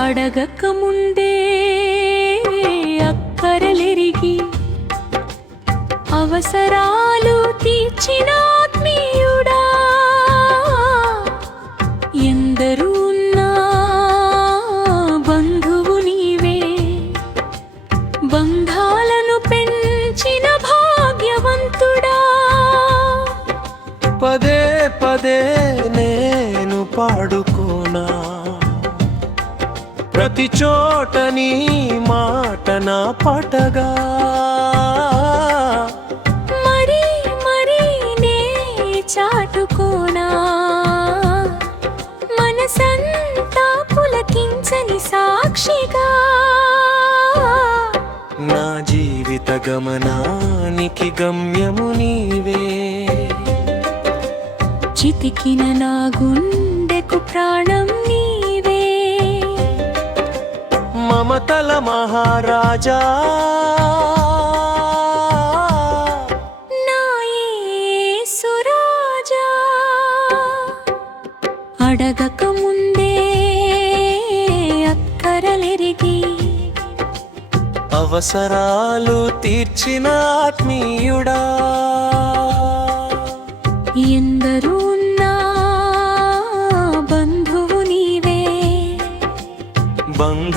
అడగక ముందే అక్కరలెరిగి అవసరాలు తీర్చిన ఆత్మీయుడా ఎందరూ ఉన్నా బంధువు నీవే? బంధాలను పెంచిన భాగ్యవంతుడా? పదే పదే నేను పాడు ప్రతి చోట నీ మాట నా పాటగా. మరి మరి నే చాటుకోనా? మనసంతా పులకించని సాక్షిగా. నా జీవిత గమనానికి గమ్యము నీవే. చితికిన నా గుండెకు ప్రాణం నీవే మమతల మహారాజా. నా యేసురాజా అడగక ముందే అక్కరలెరిగి అవసరాలు తీర్చిన ఆత్మీయుడా.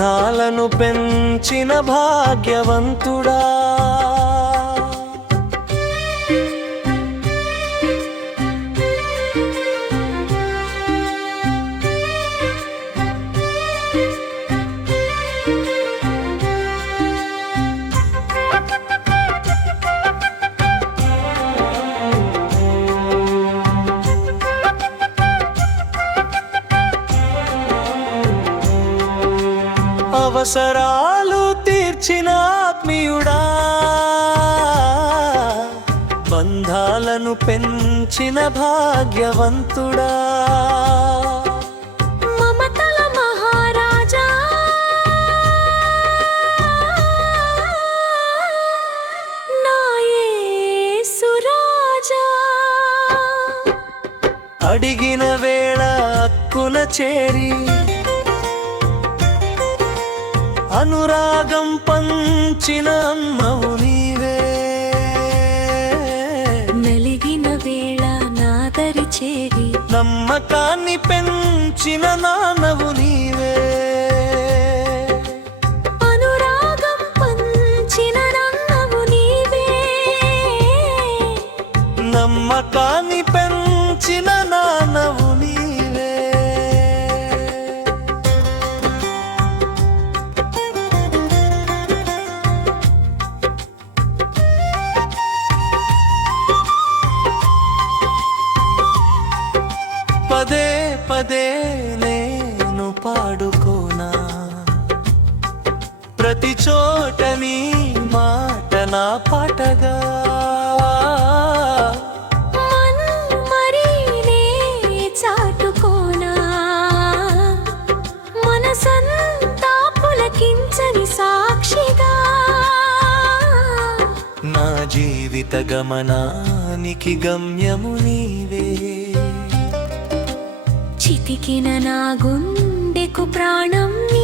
బంధాలను పెంచిన భాగ్యవంతుడా? అవసరాలు తీర్చిన ఆత్మీయుడా. బంధాలను పెంచిన భాగ్యవంతుడా. అడిగిన వేళ అక్కున చేరి అనురాగం పంచిన అమ్మవు నీవే. నలిగిన వేళ నాదరి చేరి నమ్మకాన్ని పెంచిన నాన్నవు నీవే. అనురాగం పంచిన నీవే. నమ్మకాన్ని నేను పాడుకోనా? ప్రతి చోట నీ మాట నా పాటగా. నే నా జీవిత గమనానికి గమ్యము నీవే చితికిన నా గుండెకు ప్రాణం నీ